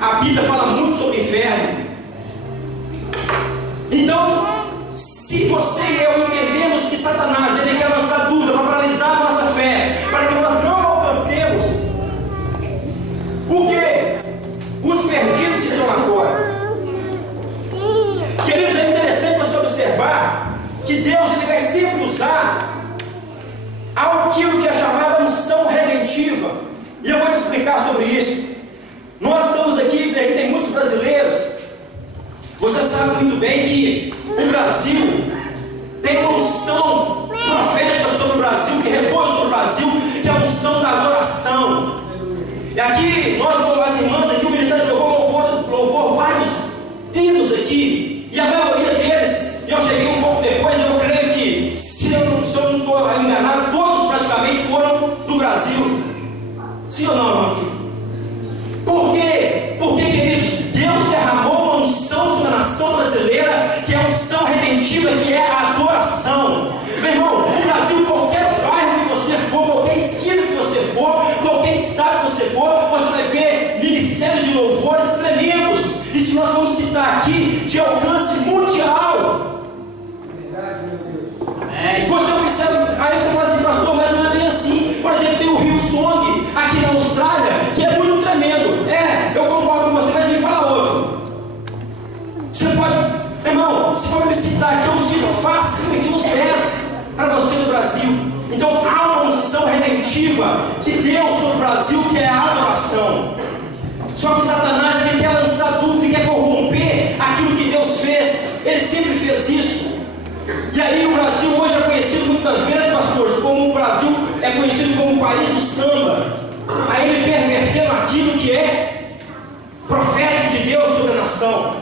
a Bíblia fala muito sobre o inferno. Então, se você e eu entendemos que Satanás ele quer lançar dúvida para paralisar a nossa fé, para que nós não alcancemos, porque os perdidos que estão lá fora, queridos, é interessante você observar que Deus ele vai sempre usar aquilo que é chamada unção redentiva, e eu vou te explicar sobre isso. Nós estamos aqui tem muitos brasileiros. Você sabe muito bem que o Brasil tem uma unção profética sobre o Brasil, que repousa sobre o Brasil, que é a unção da adoração. E aqui, nós, as irmãs aqui, o Ministério de louvou vários hinos aqui, e a maioria deles, eu cheguei um pouco depois, eu creio que, se eu não estou enganado, todos praticamente foram do Brasil. Sim ou não, irmão? Por quê? Porque, queridos, Deus derramou uma unção sobre a nação brasileira, que é a unção redentiva, que é a adoração. Meu irmão, no Brasil, qualquer bairro que você for, qualquer esquina que você for, qualquer estado que você for, você vai ver ministério de louvores tremendos. Isso nós vamos citar aqui, de alcance mundial. Você observa, aí você fala assim, pastor, mas não é bem assim. Por exemplo, tem o Rio Song aqui na Austrália, que é muito tremendo. Eu concordo com você, mas me fala outro. Você pode, irmão, se for me citar aqui, eu cito fácil aqui nos pés para você no Brasil. Então há uma unção redentiva de Deus sobre o Brasil, que é a adoração. Só que Satanás ele quer lançar dúvida e quer corromper aquilo que Deus fez. Ele sempre fez isso. E aí o Brasil hoje é conhecido muitas vezes, pastores, como o Brasil é conhecido como o país do samba. Aí ele pervertendo aquilo que é profético de Deus sobre a nação.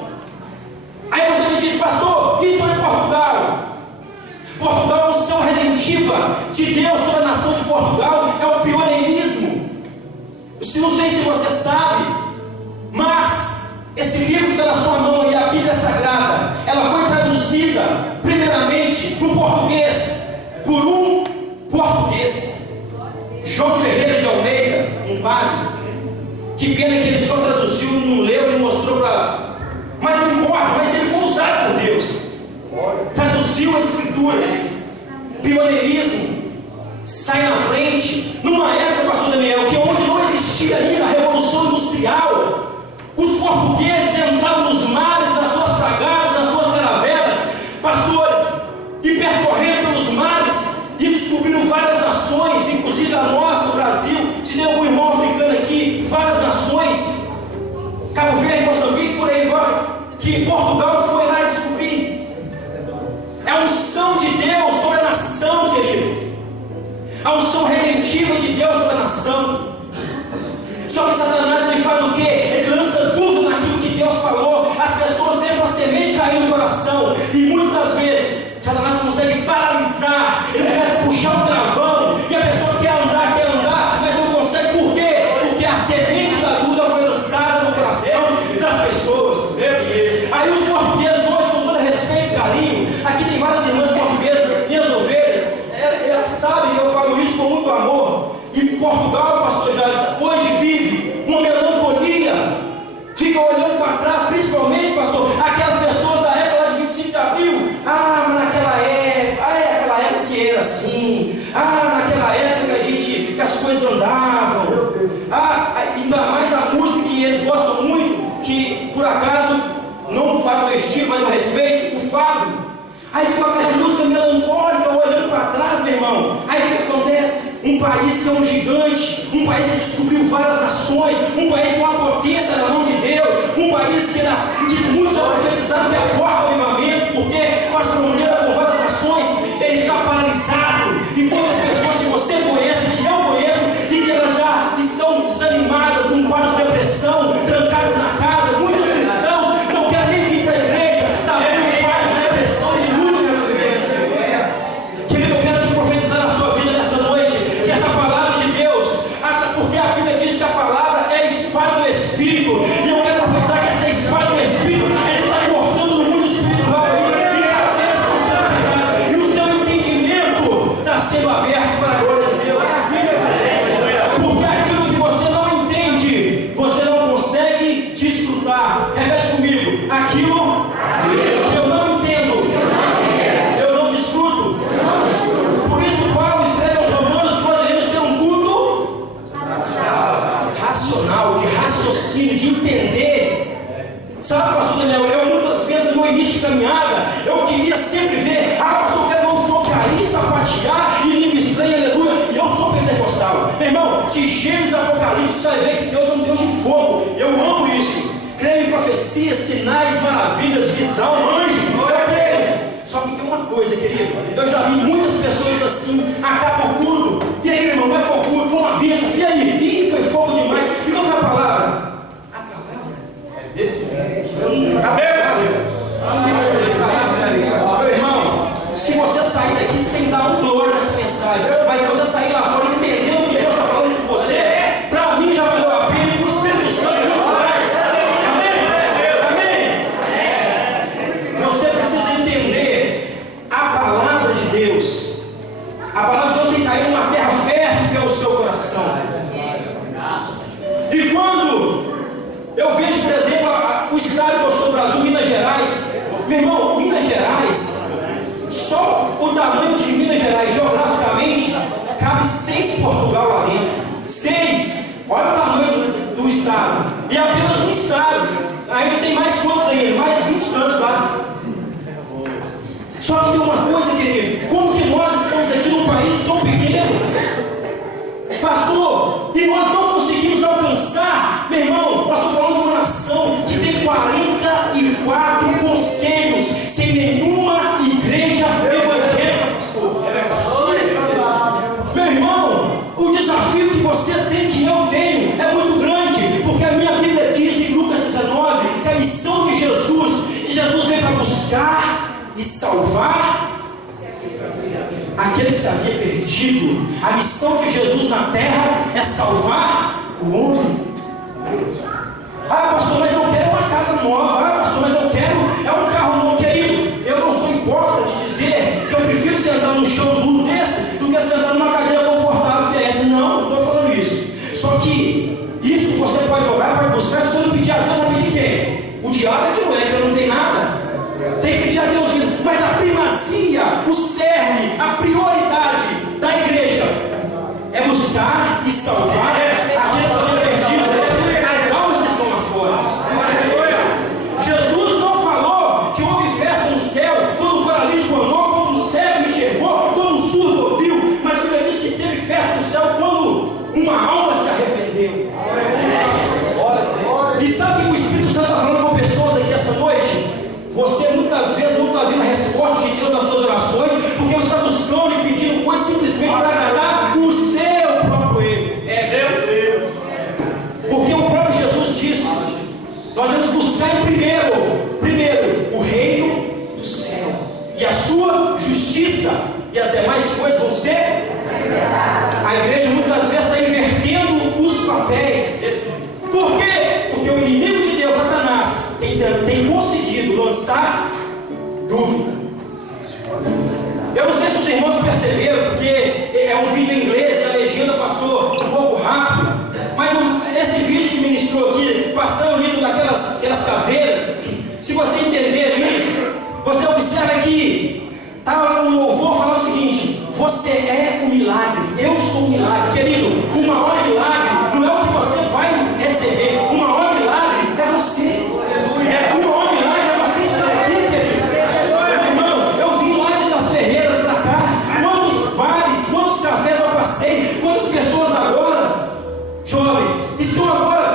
Aí você me diz, pastor, isso é Portugal. Portugal é a unção redentiva de Deus sobre a nação de Portugal, é o pioneirismo. Não sei se você sabe, mas esse livro que está na sua mão aí, a Bíblia Sagrada, ela foi traduzida primeiramente para o português, por um português, João Ferreira de Almeida, um padre. Que pena que ele só traduziu, não leu, não mostrou para... Mas não importa, mas ele foi usado por Deus. Traduziu as escrituras. Pioneirismo. Sai na frente. Numa época, pastor Daniel, que onde não existia ainda a Revolução Industrial, os portugueses entravam nos mares, nas suas fragatas, nas suas caravelas, pastores, e percorrendo pelos mares, e descobriram várias nações, inclusive a nossa, o Brasil. Se tem algum irmão africano aqui, várias nações, Cabo Verde, Moçambique, por aí vai, que Portugal foi lá descobrir. É a unção de Deus sobre a nação, querido. A unção redentiva de Deus sobre a nação. Só que Satanás ele faz o quê? Ele lança tudo naquilo que Deus falou. As pessoas deixam a semente cair no coração, e muitas das vezes Satanás consegue paralisar. Ele começa a puxar o travão, e a pessoa quer andar, mas não consegue. Por quê? Porque a semente da dúvida foi lançada no coração das pessoas. Aí os portugueses hoje, com todo respeito e carinho, aqui tem várias irmãs portuguesas, minhas ovelhas, elas sabem que eu falo isso com muito amor. E Portugal, pastor Jales, hoje vive uma melancolia, fica olhando para trás, principalmente, pastor, aquelas pessoas da época lá de 25 de abril. Mas naquela época que era assim, naquela época que as coisas andavam, ainda mais a música que eles gostam muito, que por acaso não faz o estilo, mas eu respeito, o fado. Aí fica aquela música melancólica, olhando para trás, meu irmão. Aí o que acontece? Um país que é um gigante, um país que descobriu várias nações, um país com uma potência na mão de Deus, um país que muitos já profetizaram que é a porta do avivamento, porque faz fronteira com várias nações. Ele está paralisado. E muitas pessoas que você conhece, que eu conheço, e que elas já estão desanimadas, com um quadro de depressão, trancadas na casa. Muitos cristãos não querem nem vir para a igreja, está vendo um quadro de depressão e de luta. Querido, eu quero te profetizar na sua vida nessa noite, que essa palavra de Deus, porque a Bíblia diz que a palavra é a espada do Espírito, e eu quero profetizar que essa espada do Espírito, ela está cortando no mundo racional, de raciocínio, de entender. Sabe, pastor Daniel, eu muitas vezes no meu início de caminhada, eu queria sempre ver, pastor, eu quero ver o som cair, sapatear e ministrar, aleluia, e eu sou pentecostal. Meu irmão, de Gênesis a Apocalipse, você vai ver que Deus é um Deus de fogo. Eu amo isso. Creio em profecias, sinais, maravilhas, visão, anjo, eu creio. Só que tem uma coisa, querido, eu já vi muitas pessoas assim, acaba o culto, e aí, irmão, vai para o culto, foi uma bênção, e aí? Ih, foi fogo demais. E qual é a palavra? A palavra é desse jeito. Meu irmão, se você sair daqui sem dar um glória nessa mensagem, mas se você sair lá fora entendendo o que Deus está falando com você, para mim já valeu a pena e para o Espírito Santo muito mais. Amém? Você precisa entender a palavra de Deus. A palavra de Deus tem que cair numa terra fértil que é o seu coração. E quando eu vejo, por exemplo, o estado que eu sou do Brasil, Minas Gerais, meu irmão, Minas Gerais, só o tamanho de Minas Gerais geograficamente cabe 6 Portugal lá dentro. 6, olha o tamanho do estado, e apenas um estado, ainda tem mais quantos aí? Mais 20 tantos lá. Só que tem uma coisa, querido, como que nós estamos aqui num país tão pequeno, pastor, e nós não conseguimos alcançar, meu irmão, nós estamos falando de uma nação que tem 44 conselhos, sem nenhuma igreja evangélica, pastor. Meu irmão, o desafio que você tem, que eu tenho, é muito grande, porque a minha Bíblia diz em Lucas 19, que a missão de Jesus, e Jesus veio para buscar e salvar aquele que se havia perdido. A missão de Jesus na terra é salvar o homem. Pastor, mas eu quero uma casa nova. Pastor, mas eu quero um carro novo. Querido, eu não sou hipócrita de dizer que eu prefiro sentar num chão duro desse do que sentar numa cadeira confortável que é essa. Não estou falando isso. Só que isso você pode orar, pode buscar. Se você não pedir a Deus, vai pedir quem? O diabo é que não é, que eu não tenho nada. Tem que pedir a Deus, mas a primazia, o cerne, a prioridade da igreja é buscar e salvar aqueles que estão perdidos, as almas que estão lá fora. Jesus não falou que houve festa no céu quando o paralítico andou, quando o cego enxergou, quando o surdo ouviu, mas a Bíblia diz que teve festa no céu quando uma alma se arrependeu. E sabe o que o Espírito Santo está falando com pessoas aqui essa noite? Você muitas vezes não está vendo a resposta de Deus nas suas orações, porque você está buscando e pedindo coisas simplesmente para agradar o seu próprio ego. Meu Deus! Porque o próprio Jesus disse: nós vamos buscar em primeiro o reino do céu e a sua justiça, e as demais coisas vão ser. A igreja muitas vezes está invertendo os papéis. Por quê? Porque o inimigo de Deus, Satanás, tem conseguido lançar dúvida. Eu não sei se os irmãos perceberam, porque é um vídeo em inglês e a legenda passou um pouco rápido, mas esse vídeo que ministrou aqui, passando ali daquelas caveiras, se você entender ali, você observa que estava um louvor falando o seguinte: você é um milagre, eu sou um milagre. Querido, o maior milagre não é o que você vai receber, o maior milagre é você. O maior milagre é você estar aqui, querido. Irmão, eu vim lá das Ferreiras para cá, quantos bares, quantos cafés eu passei, quantas pessoas agora, jovem, estão agora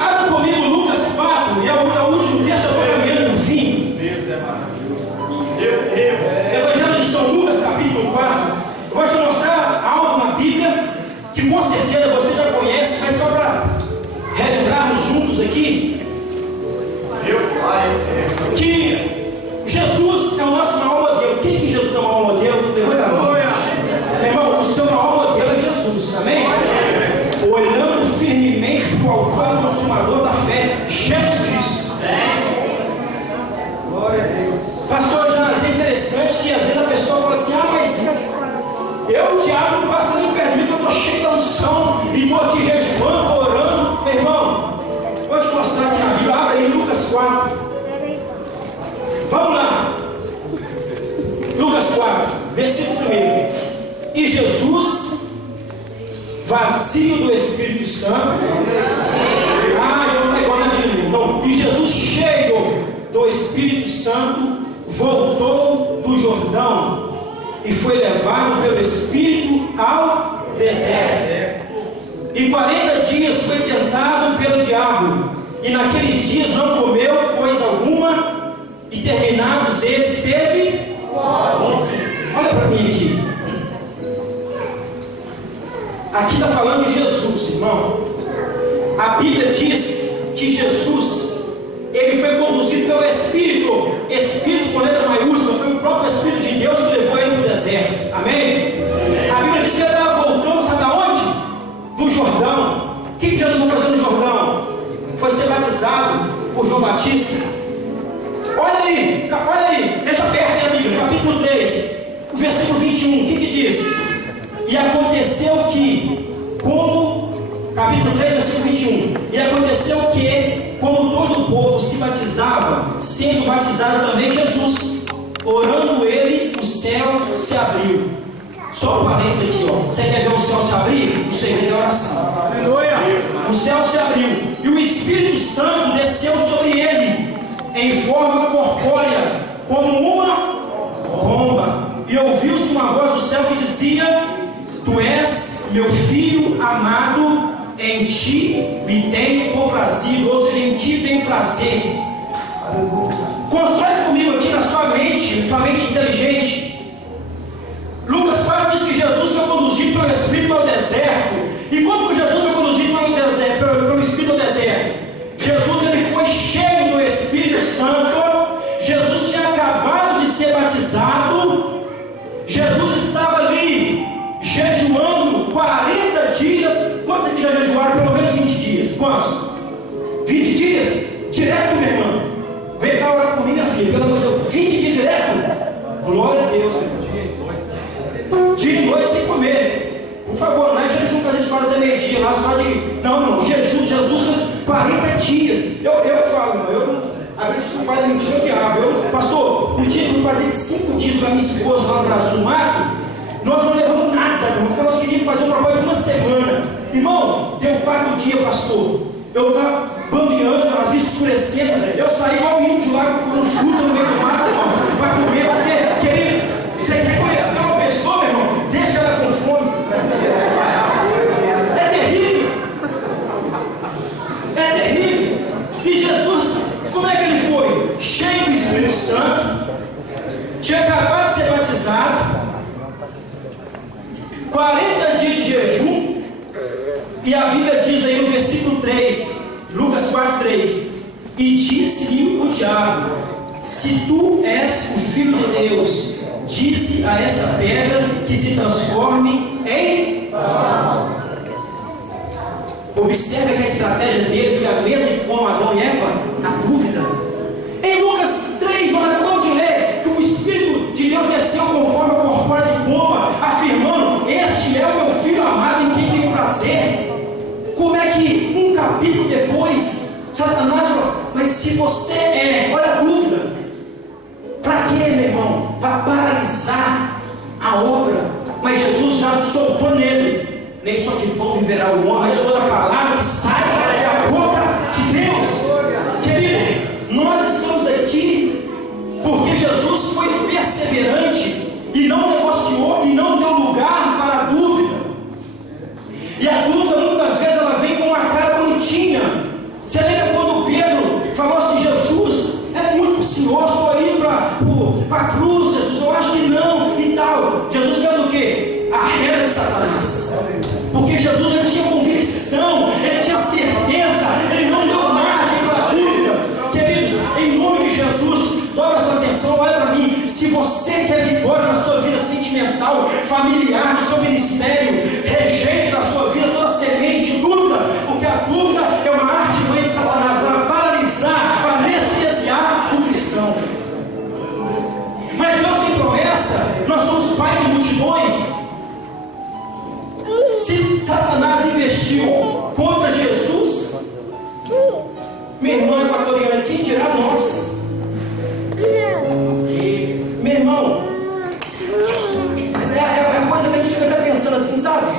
Abra comigo Lucas 4, e é o último texto, eu estou caminhando no fim. Evangelho de São Lucas, capítulo 4. Eu vou te mostrar algo na Bíblia que com certeza você já conhece, mas só para relembrarmos juntos aqui, que Jesus é o nosso maior modelo. Quem que Jesus é o maior modelo? Levanta a mão. Meu irmão, o seu maior modelo é Jesus, amém? Olhando firmemente para o autor e consumador da fé, Jesus Cristo. Pastor Jonas, é interessante que às vezes a pessoa fala assim: mas o diabo não passa nem perto de mim, eu estou cheio da unção e estou aqui jejuando, orando. Meu irmão, vou te mostrar aqui na Bíblia. Abre aí Lucas 4. Vamos lá. Lucas 4, versículo 1. E Jesus, vazio do Espírito Santo. Não está igual na Bíblia. Então, e Jesus, cheio do Espírito Santo, voltou do Jordão e foi levado pelo Espírito ao deserto. E 40 dias foi tentado pelo diabo, e naqueles dias não comeu coisa alguma, e terminados eles teve fome. Olha para mim aqui. Aqui está falando de Jesus, irmão. A Bíblia diz que Jesus, ele foi conduzido pelo Espírito. Espírito com letra maiúscula. Foi o próprio Espírito de Deus que levou ele para o deserto. Amém? A Bíblia diz que ele estava voltando, sabe aonde? Do Jordão. O que Jesus foi fazer no Jordão? Foi ser batizado por João Batista. Olha aí, deixa perto da Bíblia, capítulo 3, versículo 21. O que diz? E aconteceu que, capítulo 3, versículo 21. E aconteceu que, como todo o povo se batizava, sendo batizado também Jesus, orando ele, o céu se abriu. Só um parênteses aqui, ó. Você quer ver o céu se abrir? O segredo é a oração. Aleluia! O céu se abriu e o Espírito Santo desceu sobre ele em forma corpórea, como uma pomba. E ouviu-se uma voz do céu que dizia: Tu és meu filho amado, em ti me tenho comprazido. Ou seja, em ti tenho prazer. Constrói comigo aqui na sua mente inteligente. Lucas 4 diz que Jesus foi conduzido pelo Espírito ao deserto. E como que Jesus foi conduzido pelo Espírito ao deserto? Jesus, ele foi cheio do Espírito Santo. Jesus tinha acabado de ser batizado. Jesus estava ali jejuando 40 dias. Quantos aqui já jejuaram pelo menos 20 dias? Quantos? 20 dias? Direto, minha irmã. Vem cá orar por mim, minha filha, pelo amor de Deus. 20 dias direto? Glória a Deus, meu irmão. Dia e noite sem comer. Por favor, não é jejum que a gente faz até meio-dia lá só de. Não, jejum. Jesus fez 40 dias. Eu falo, irmão, a gente não faz mentira ao diabo. Pastor, um dia que eu fazer 5 dias com a minha esposa lá no Brasil, no mato, nós não levamos nada, irmão, porque nós queríamos fazer um trabalho de uma semana. Irmão, deu 4 dias, pastor. Eu estava bambeando, as vistas escurecendo. Eu saí igual índio lá procurando fruta no meio do mato, irmão, para comer, porque, querido, você quer conhecer uma pessoa, meu irmão? Deixa ela com fome. É terrível. É terrível. E Jesus, como é que ele foi? Cheio do Espírito Santo, tinha acabado de ser batizado, 40 dias de jejum. E a Bíblia diz aí no versículo 3, Lucas 4, 3: E disse-lhe o diabo: Se tu és o Filho de Deus, dize a essa pedra que se transforme em pão. Observe que a estratégia dele foi a mesma que com Adão e Eva, a dúvida. Em Lucas 3, nós acabamos de ler que o Espírito de Deus desceu conforme a corpórea de pomba, afirmando: Este é o meu filho amado em quem tenho prazer. Como é que um capítulo depois, Satanás fala: Mas se você olha a dúvida, para quê, meu irmão? Para paralisar a obra. Mas Jesus já soltou nele: Nem só de pão viverá o homem, mas toda a palavra que sai da boca de Deus. Querido, nós estamos aqui porque Jesus foi perseverante e não negociou e não deu lugar para a dúvida. E a dúvida muitas vezes ela vem com uma cara bonitinha, para a cruz, Jesus, eu acho que não, e tal. Jesus fez o quê? Arreda de Satanás. Porque Jesus ele tinha convicção, ele tinha certeza, ele não deu margem para dúvida. Queridos, em nome de Jesus, dobra a sua atenção, olha para mim. Se você quer vitória na sua vida sentimental, familiar, no seu ministério, rejeite da sua vida toda semente de dúvida, porque a dúvida é uma artimanha de Satanás para paralisar, para anestesiar o cristão. Mas Deus tem promessa, nós somos pais de multidões. Se Satanás investiu contra Jesus, minha irmã equatoriana, quem dirá nós? Meu irmão, é coisa que a gente fica até pensando assim, sabe?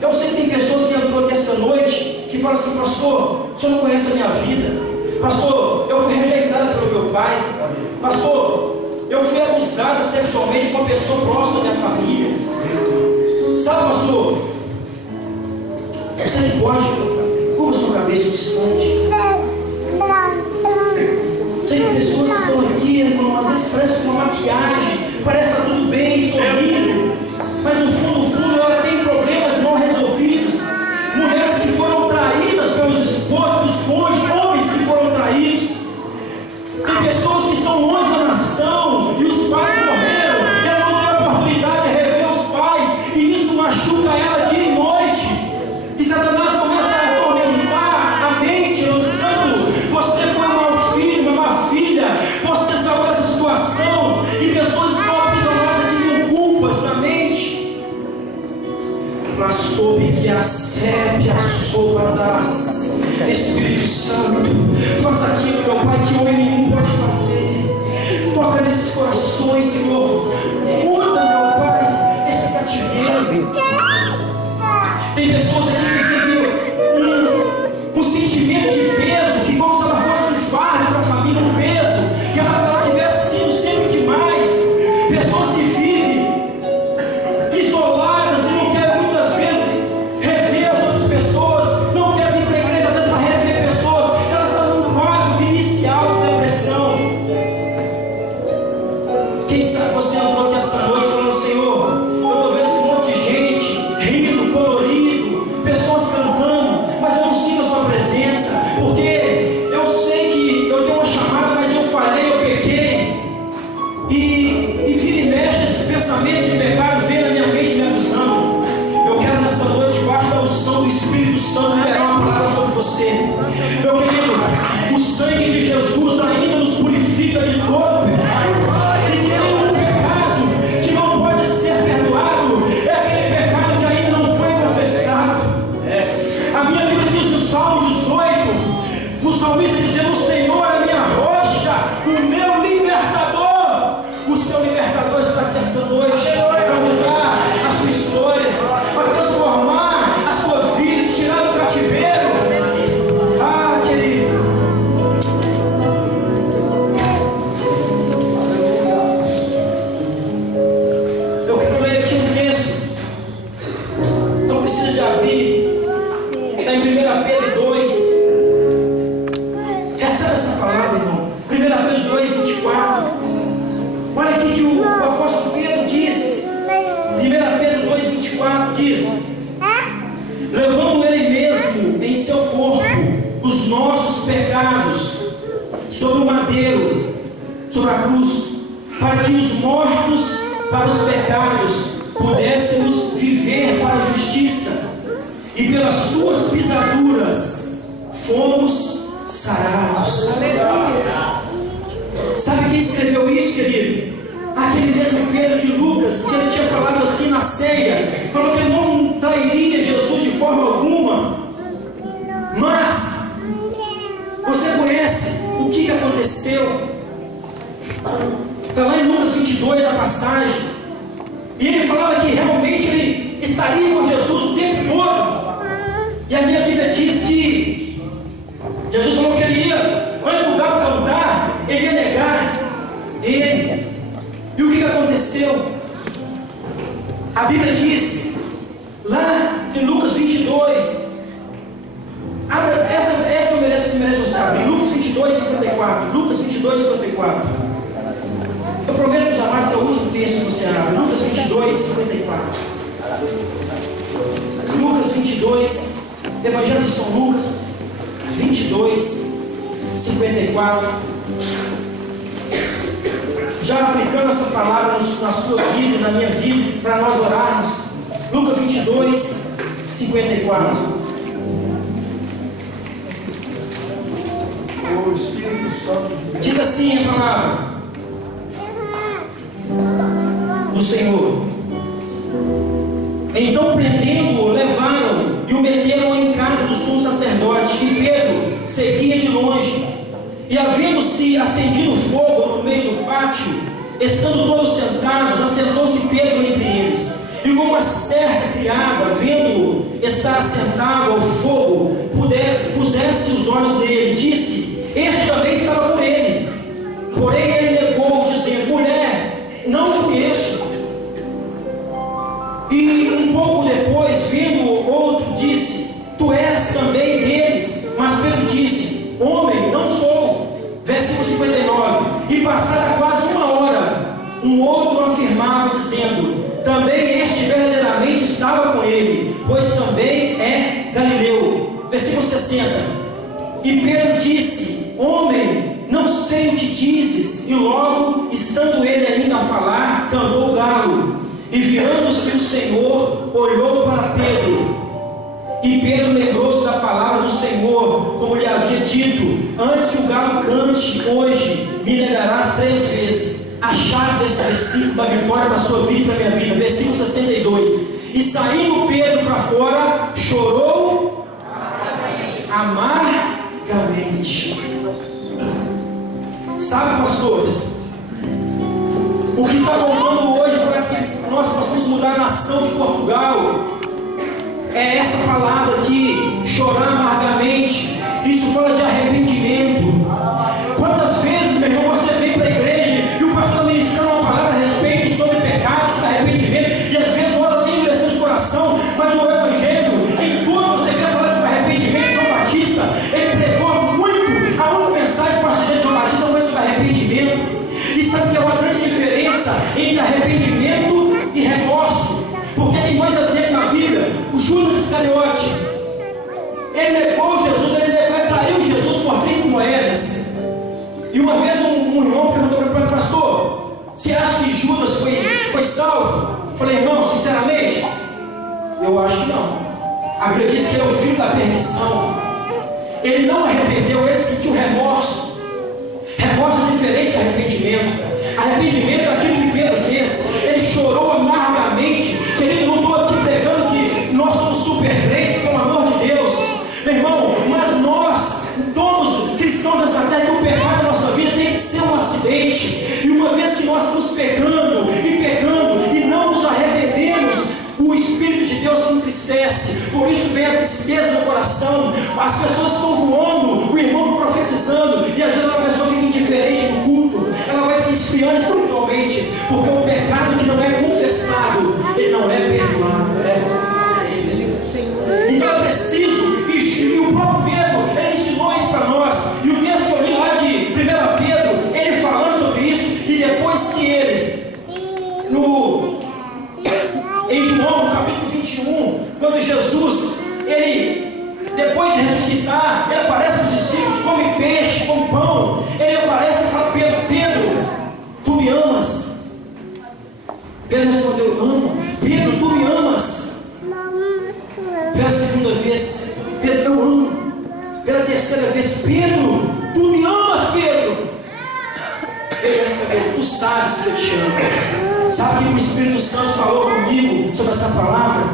Eu sei que tem pessoas que entrou aqui essa noite que falam assim: pastor, o senhor não conhece a minha vida. Pastor, eu fui rejeitada pelo meu pai. Pastor, eu fui abusada sexualmente por uma pessoa próxima da minha família. Sabe, pastor? Você não pode, curva sua cabeça distante. Sei que pessoas que estão aqui, irmão, às vezes parece uma maquiagem, parece que está tudo bem, sorrindo, mas no fundo ela tem problemas não resolvidos. Mulheres que foram traídas pelos esposos, pelos cônjuges, homens que foram traídos. Tem pessoas que estão longe da nação e os pais morreram, e ela não tem a oportunidade de rever os pais, e isso machuca ela dia e noite. E Satanás começa a atormentar a mente, lançando: você foi um mau filho, uma má filha, você salvou essa situação, e pessoas estão aprisionadas aqui com culpas na mente. Mas soube que a sépia sopa das Espírito Santo, faz aquilo, meu Pai, que homem nenhum pode fazer. Toca nesses corações, Senhor. Muda, meu Pai, esse cativeiro. Tem pessoas aqui que vivem um sentimento de peso, que como se ela fosse um fardo para a família, um peso, que ela tivesse sido sempre demais. Pessoas que vivem isoladas e não querem muitas vezes rever as outras pessoas, não querem vir para a igreja às vezes para rever pessoas, elas estão num quadro inicial de depressão. Quem sabe você entrou aqui essa noite falando: Senhor, eu estou vendo esse monte de gente rindo, colorido, pessoas cantando, mas eu não sinto a sua presença, porque eu sei que eu dei uma chamada, mas eu falhei, eu pequei, e vira e mexe, esses pensamentos de pecado vêm na minha mente me acusando. Eu quero nessa noite, debaixo da unção do Espírito Santo, liberar uma palavra sobre você. Meu querido, o sangue de Jesus ainda nos purifica de todo pecado. E se tem um pecado que não pode ser perdoado, é aquele pecado que ainda não foi confessado. A minha Bíblia diz no Salmo 18, o salmista dizendo: o Senhor é a minha rocha, o meu libertador. O seu libertador está aqui essa noite para mudar a sua história, para transformar a sua vida, te tirar do cativeiro. Ah, querido, eu quero ler aqui um texto, não precisa de abrir, está em 1 Pedro 2. Recebe essa palavra, irmão. 1 Pedro 2, 24. Olha aqui que o apóstolo Pedro diz. 1 Pedro 2, 24 diz: levando ele mesmo em seu corpo os nossos pecados sobre o madeiro, sobre a cruz, para que os mortos para os pecados pudéssemos viver para a justiça, e pelas suas pisaduras fomos sarados. Sabe quem escreveu isso, querido? Aquele mesmo Pedro de Lucas, que ele tinha falado assim na ceia, falou que ele não trairia Jesus de forma alguma. Mas você conhece o que aconteceu? Está lá em Lucas 22 a passagem, e ele falava que realmente ele estaria com Jesus o tempo todo. E a minha Bíblia diz que Jesus falou que ele ia, antes do galo cantar, ele ia negar ele. E o que aconteceu? A Bíblia diz, lá em Lucas 22, essa merece você abrir, Lucas 22, 54. Lucas 22, 54. Eu prometo, meus amados, que é o último texto que você abre. Lucas 22, 54. Lucas 22, Evangelho de São Lucas 22, 54. Já aplicando essa palavra na sua vida, na minha vida, para nós orarmos. Lucas 22, 54. Diz assim a palavra do Senhor. Então, prendendo-o, levaram e o meteram em casa do sumo sacerdote. E Pedro seguia de longe. E havendo-se acendido fogo no meio do pátio, estando todos sentados, assentou-se Pedro entre eles. E como a serva criada, vendo-o estar assentado ao fogo, pusesse os olhos nele, disse: este também estava com ele. Porém ele negou, dizendo: mulher, não o conheço. E um pouco depois, vendo outro, disse: tu és também deles. Mas Pedro disse: homem, não sou. Versículo 59. E passada quase uma hora, um outro afirmava, dizendo: também este verdadeiramente estava com ele, pois também é Galileu. Versículo 60. E Pedro disse: homem, não sei o que dizes. E logo, estando ele ainda a falar, cantou o galo. E virando-se o Senhor, olhou para Pedro. E Pedro lembrou-se da palavra do Senhor, como lhe havia dito: antes que o galo cante, hoje me negarás 3 vezes. A chave desse versículo da vitória para a sua vida e para a minha vida. Versículo 62. E saindo Pedro para fora, chorou amargamente. Sabe, pastores, o que está faltando hoje para que nós possamos mudar a nação de Portugal é essa palavra aqui: chorar amargamente. Isso fala de arrependimento. Quantas vezes, meu irmão, você vem para a igreja e o pastor está ministrando uma palavra a respeito sobre pecados, sobre arrependimento, e às vezes nós não temos endurecendo o coração, mas o evangelho, em tudo você quer falar sobre arrependimento. João Batista, ele pregou muito. A única mensagem que o pastor de João Batista foi sobre arrependimento. E sabe que é uma grande diferença entre arrependimento e remorso? Porque tem coisas a dizer na Bíblia. O Judas Iscariote, ele negou Jesus, ele traiu Jesus por 30 moedas. E uma vez um irmão perguntou para mim: pastor, você acha que Judas foi salvo? Eu falei: irmão, sinceramente, eu acho que não. A Bíblia diz que ele é o filho da perdição. Ele não arrependeu, ele sentiu remorso. Remorso é diferente de arrependimento. Arrependimento é aquilo que Pedro fez. Ele chorou amargamente. Querido, não estou aqui pregando que nós somos super crentes, pelo amor de Deus, meu irmão, mas nós, todos cristãos dessa terra, que o pecado da nossa vida tem que ser um acidente. E uma vez que nós estamos pecando e não nos arrependemos, o Espírito de Deus se entristece. Por isso vem a tristeza no coração. As pessoas estão voando, o irmão profetizando, e às vezes a pessoa fica indiferente no culto. Ela vai esfriando espiritualmente, porque o pecado que não é confessado, ele não é perdoado. Então é preciso, e o próprio Pedro, ele ensinou isso para nós. E o texto que eu li lá de 1 Pedro, ele falando sobre isso. E depois que ele, em João, no capítulo 21, quando Jesus, ele, depois de ressuscitar, ele aparece aos discípulos, come peixe, come pão. Ele aparece e fala: Pedro, tu me amas? Pedro respondeu: amo. Pedro, tu me amas? Pela segunda vez: Pedro, eu amo. Pela terceira vez: Pedro, tu me amas, Pedro? Pedro respondeu: tu sabes que eu te amo. Sabe que o Espírito Santo falou comigo sobre essa palavra?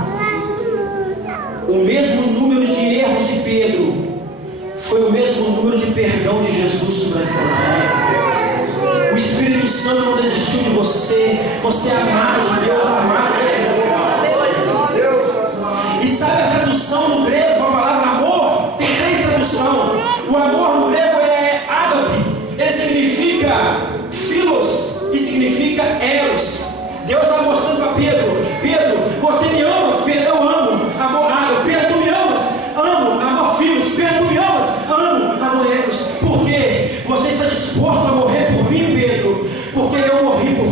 O mesmo número de erros de Pedro foi o mesmo número de perdão de Jesus sobre a tua vida. O Espírito Santo não desistiu de você. Você é amado de Deus, amado do Senhor. E sabe a tradução no grego para a palavra amor? Tem 3 traduções. O amor no grego é ágape. Ele significa philos e significa eros. Deus está mostrando para Pedro: Pedro, você me ama? Pedro, eu amo. Amor ágape. Pedro, tu me amas? Amo. Amor philos. Pedro, tu me amas? Amo. Amor eros. Por quê? Você está disposto a morrer por mim, Pedro? Porque eu morri por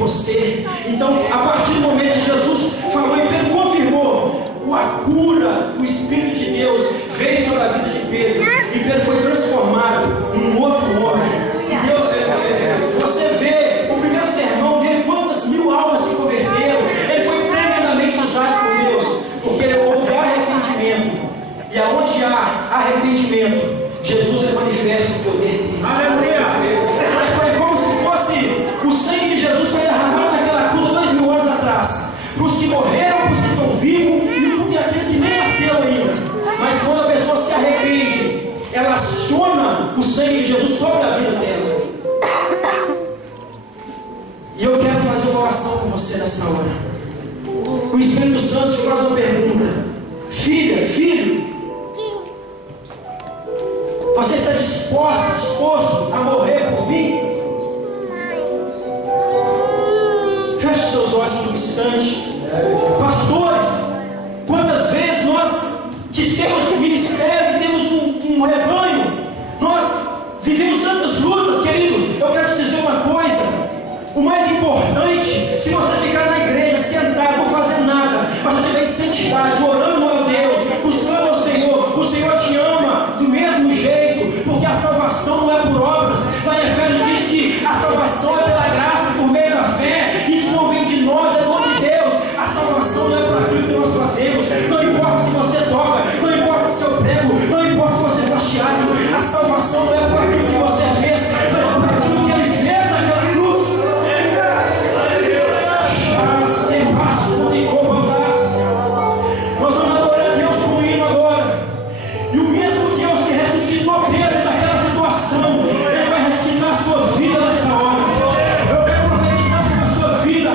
derrama o sangue de Jesus sobre a vida dela. E eu quero fazer uma oração com você nessa hora. O Espírito Santo te faz uma pergunta: filha, filho, você está disposto a morrer por mim? Feche seus olhos por um instante. Pastores, quantas vezes nós que temos um ministério, que temos um rebanho, nós vivemos tantas lutas, querido. Eu quero te dizer uma coisa: o mais importante, se você ficar na igreja, sentado, não fazer nada, mas você tiver em santidade, orando a Deus, buscando ao Senhor, o Senhor te ama do mesmo jeito, porque a salvação não é por obras. Lá em Efésios diz que a salvação é pela graça, por meio da fé. Isso não vem de nós, é do nome de Deus. A salvação não é por aquilo que nós fazemos. Não importa se você toca, não importa se eu prego, não importa se você faz teatro. A salvação não é por aquilo que você fez, mas é por aquilo que Ele fez naquela cruz. Nós vamos adorar a Deus com o hino agora. E o mesmo Deus que ressuscitou Pedro naquela situação, Ele vai ressuscitar a sua vida nessa hora. Eu quero profetizar sobre a sua vida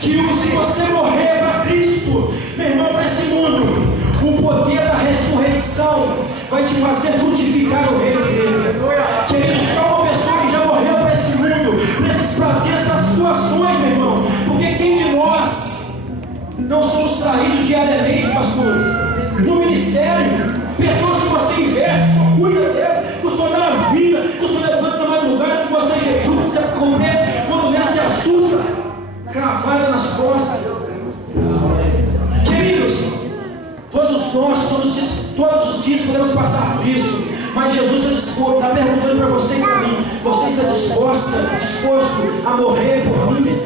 que se você morrer para Cristo, meu irmão, para esse mundo, o poder da ressurreição vai te fazer frutificar o reino dele. Queridos, só uma pessoa que já morreu para esse mundo, para esses prazeres, para as situações, meu irmão. Porque quem de nós não somos traídos diariamente, pastores? No ministério, pessoas que você investe, só cuida dela, que o Senhor dá a vida, que o Senhor levanta na madrugada, que você jejum, que você acontece, quando vê, se assusta, cravada nas costas. Queridos, todos nós, todos os dias podemos passar por isso, mas Jesus está perguntando para você e para mim: você está disposto a morrer por mim?